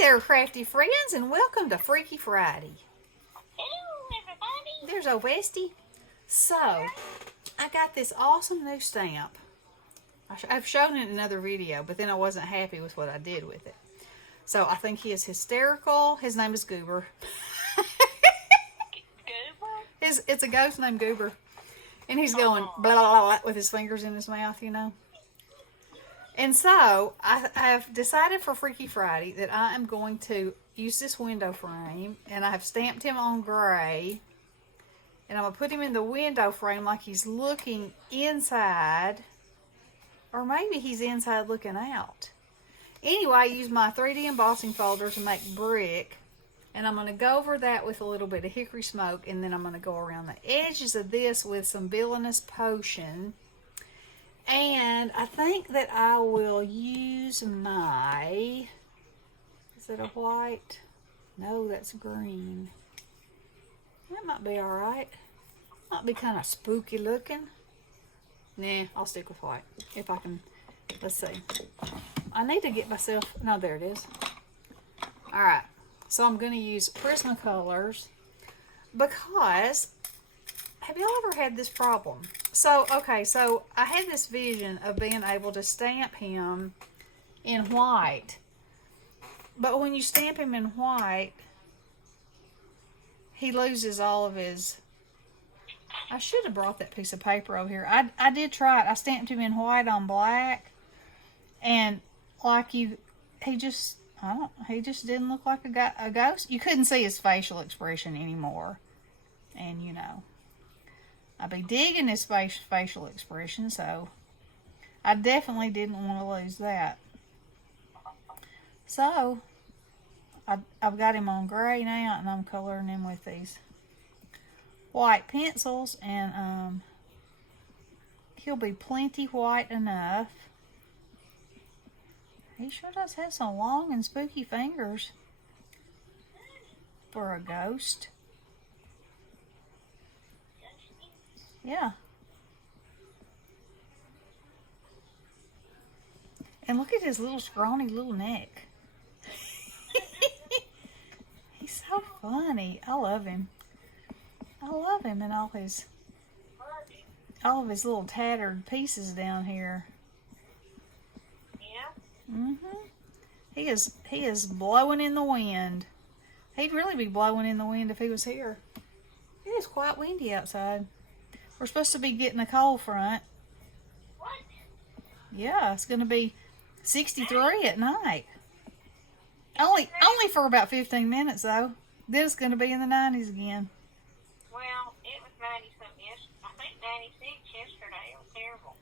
there, crafty friends, and welcome to Freaky Friday. Hello, everybody. There's old Westy. So, I got this awesome new stamp. I've shown it in another video, but then I wasn't happy with what I did with it. So, I think he is hysterical. His name is Goober. Goober? It's a ghost named Goober. And he's going blah, blah, blah, blah with his fingers in his mouth, you know. And so, I've decided for Freaky Friday that I am going to use this window frame. And I have stamped him on gray. And I'm going to put him in the window frame like he's looking inside. Or maybe he's inside looking out. Anyway, I use my 3D embossing folder to make brick. And I'm going to go over that with a little bit of hickory smoke. And then I'm going to go around the edges of this with some villainous potion. And I think that I will use my... Is it a white? No, that's green. That might be alright. Might be kind of spooky looking. Nah, I'll stick with white. If I can... Let's see. I need to get myself... No, there it is. Alright. So I'm going to use Prismacolors because... Have y'all ever had this problem? So, okay, so I had this vision of being able to stamp him in white. But when you stamp him in white, he loses all of his... I should have brought that piece of paper over here. I did try it. I stamped him in white on black. And like he just didn't look like a ghost. You couldn't see his facial expression anymore. And, you know, I'd be digging his facial expression, so I definitely didn't want to lose that. So, I've got him on gray now, and I'm coloring him with these white pencils, and he'll be plenty white enough. He sure does have some long and spooky fingers for a ghost. Yeah. And look at his little scrawny little neck. He's so funny. I love him. I love him and all of his little tattered pieces down here. Yeah. He is blowing in the wind. He'd really be blowing in the wind if he was here. It is quite windy outside. We're supposed to be getting a cold front. What? Yeah, it's going to be 63 at night. Only for about 15 minutes, though. Then it's going to be in the 90s again. Well, it was 90-something yesterday. I think 96 yesterday. It was terrible.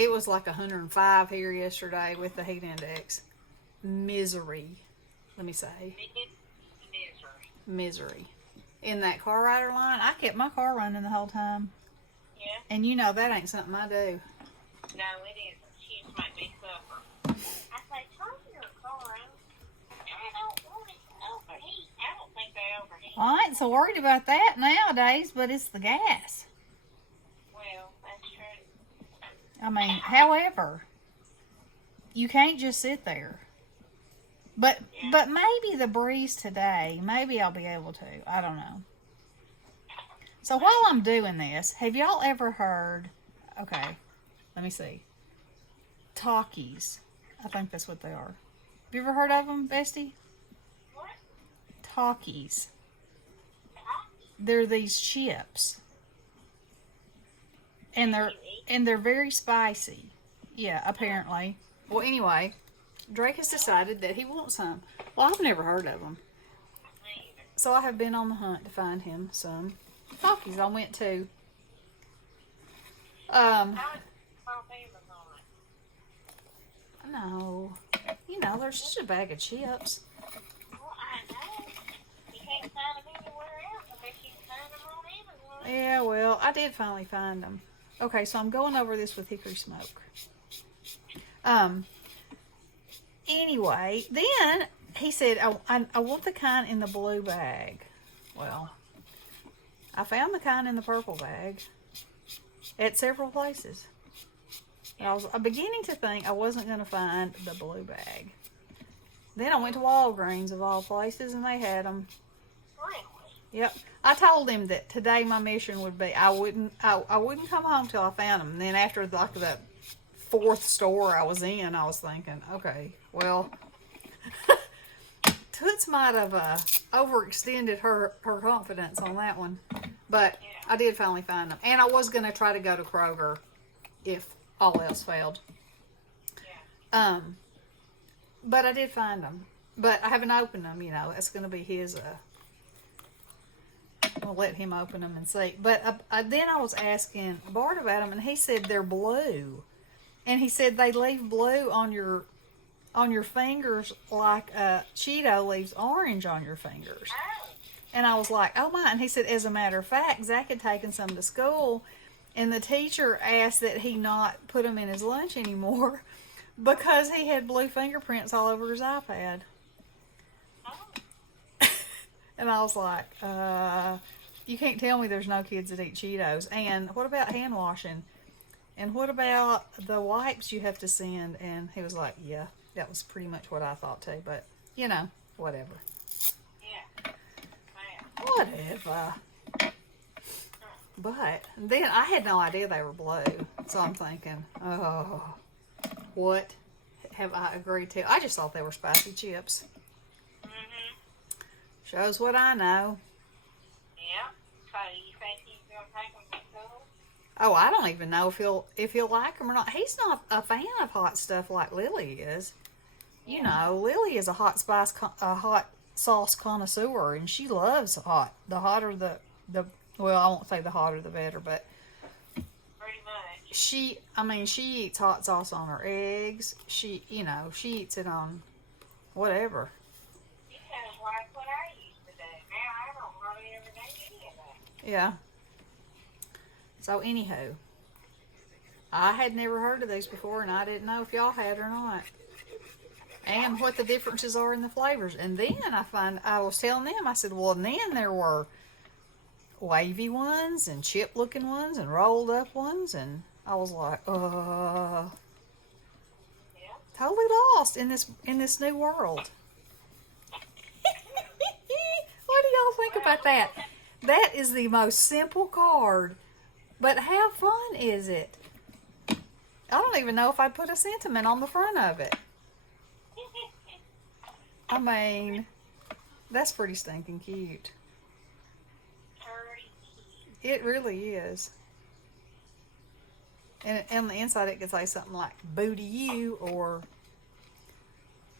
It was like 105 here yesterday with the heat index. Misery, let me say. Misery. In that car rider line, I kept my car running the whole time. Yeah. And you know that ain't something I do. No, it isn't. She just might be suffer. I say, turn your car on. I don't want it to overheat. I don't think they overheat. Well, I ain't so worried about that nowadays, but it's the gas. Well, that's true. I mean, however, you can't just sit there. But maybe the breeze today, maybe I'll be able to. I don't know. So while I'm doing this, have y'all ever heard, okay, let me see, talkies. I think that's what they are. Have you ever heard of them, Bestie? What? Talkies. They're these chips. And they're very spicy. Yeah, apparently. Well, anyway, Drake has decided that he wants some. Well, I've never heard of them. So I have been on the hunt to find him some talkies. I went to no. You know, there's just a bag of chips. Well, I know. You can't find them anywhere else. I bet you can find them on Amazon. Yeah, well, I did finally find them. Okay, so I'm going over this with hickory smoke. Anyway, then he said, I want the kind in the blue bag. Well, I found the kind in the purple bag at several places. I was beginning to think I wasn't going to find the blue bag. Then I went to Walgreens, of all places, and they had them. Really? Yep. I told him that today my mission would be I wouldn't come home till I found them. And then after like the fourth store I was in, I was thinking, okay, well, Toots might have overextended her confidence on that one, but I did finally find them. And I was going to try to go to Kroger if all else failed. But I did find them. But I haven't opened them, you know. It's going to be his. I'll let him open them and see. But then I was asking Bart about them, and he said they're blue. And he said they leave blue on your fingers like Cheeto leaves orange on your fingers. And I was like, oh my. And he said, as a matter of fact, Zach had taken some to school, and the teacher asked that he not put them in his lunch anymore because he had blue fingerprints all over his iPad. And I was like, you can't tell me there's no kids that eat Cheetos. And what about hand washing? And what about the wipes you have to send? And he was like, yeah, that was pretty much what I thought too. But, you know, whatever. Yeah. Whatever. But then I had no idea they were blue. So I'm thinking, oh, what have I agreed to? I just thought they were spicy chips. Shows what I know. Yeah. So you think he's going to take them to school? Oh, I don't even know if he'll like them or not. He's not a fan of hot stuff like Lily is. You know, Lily is a hot sauce connoisseur, and she loves hot. The hotter the well, I won't say the hotter the better, but Pretty much. she eats hot sauce on her eggs. She eats it on whatever. He sounds like what I used to do. Now I don't hardly ever do any of that. Yeah. So, anywho, I had never heard of these before, and I didn't know if y'all had or not. And what the differences are in the flavors. And then I was telling them, I said, well, and then there were wavy ones and chip-looking ones and rolled-up ones, and I was like, totally lost in this new world. What do y'all think about that? That is the most simple card. But how fun is it? I don't even know if I'd put a sentiment on the front of it. I mean, that's pretty stinking cute. It really is. And on the inside it could say something like boo to you or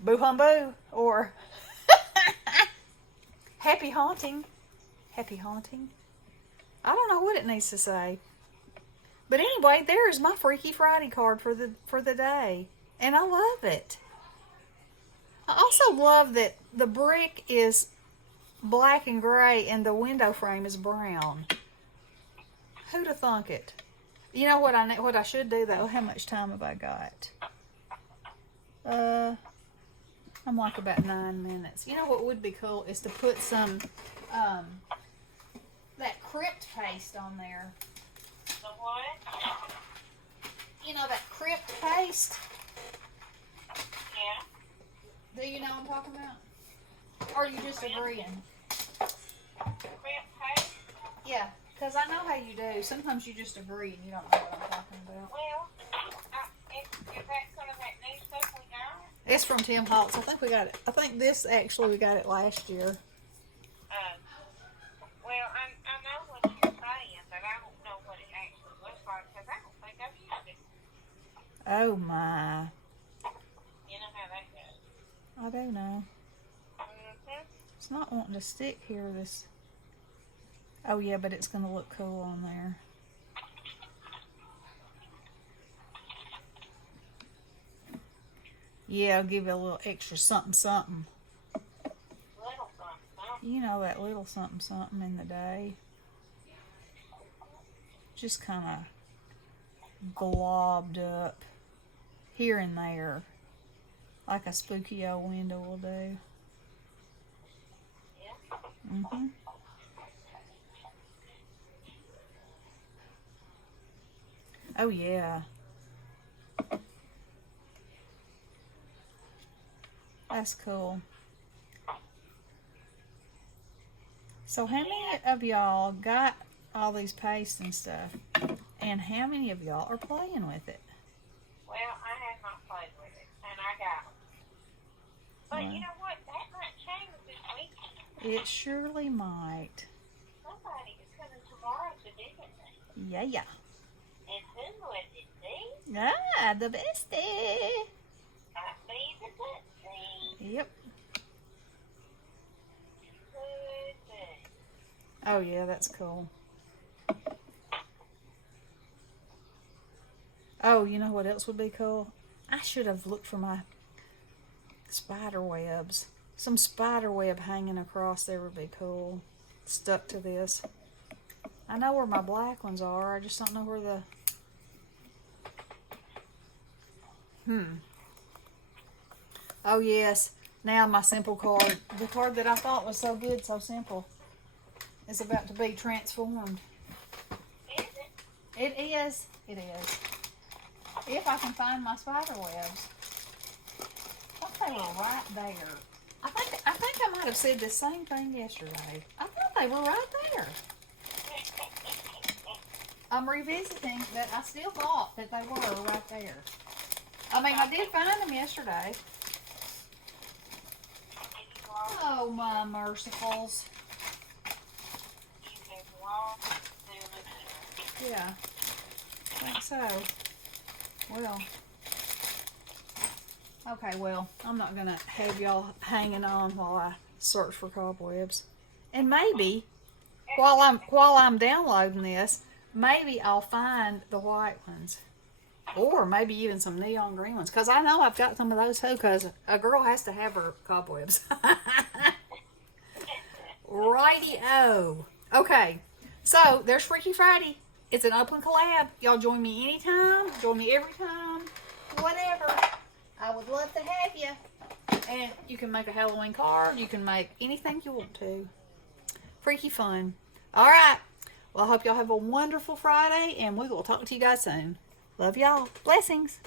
boo hum boo or happy haunting. Happy haunting. I don't know what it needs to say. But anyway, there's my Freaky Friday card for the day. And I love it. I also love that the brick is black and gray and the window frame is brown. Who'd have thunk it? You know what I should do though? How much time have I got? I'm like about 9 minutes. You know what would be cool is to put some that Crypt paste on there. The what? You know that Crypt paste? Yeah. Do you know what I'm talking about? Or are you just agreeing? Crypt paste? Yeah, because I know how you do. Sometimes you just agree and you don't know what I'm talking about. Well, is that some of that new stuff we got? It's from Tim Holtz. I think we got it. I think this actually we got it last year. Well, I know what you're saying, but I don't know what it actually looks like because I don't think I've used it. Oh my. You know how that goes. I do know. Mm-hmm. It's not wanting to stick here, this. Oh yeah, but it's going to look cool on there. Yeah, I'll give it a little extra something something. Little something. You know, that little something something in the day. Just kind of globbed up here and there. Like a spooky old window will do. Yeah. Mm-hmm. Oh yeah. That's cool. So how many of y'all got all these pastes and stuff? And how many of y'all are playing with it? Well, I have not played with it, and I got them. But you know what? That might change this weekend. It surely might. Somebody is coming tomorrow to visit me. Yeah. And who was it, me? Ah, the bestie. Might be the Tootsie. Yep. Could be. Oh yeah, that's cool. Oh, you know what else would be cool? I should have looked for my spider webs. Some spider web hanging across there would be cool. Stuck to this. I know where my black ones are. I just don't know where the... Oh yes. Now my simple card. The card that I thought was so good, so simple, is about to be transformed. Is it? It is. It is. If I can find my spider webs. I thought they were right there. I think I might have said the same thing yesterday. I thought they were right there. I'm revisiting that I still thought that they were right there. I mean, I did find them yesterday. Oh, my mercifuls. You have lost them again. Yeah, I think so. Well, okay, well, I'm not going to have y'all hanging on while I search for cobwebs. And maybe, while I'm downloading this, maybe I'll find the white ones. Or maybe even some neon green ones. Because I know I've got some of those too, because a girl has to have her cobwebs. Righty-o. Okay, so there's Freaky Friday. It's an open collab. Y'all join me anytime. Join me every time. Whatever. I would love to have you. And you can make a Halloween card. You can make anything you want to. Freaky fun. All right. Well, I hope y'all have a wonderful Friday, and we will talk to you guys soon. Love y'all. Blessings.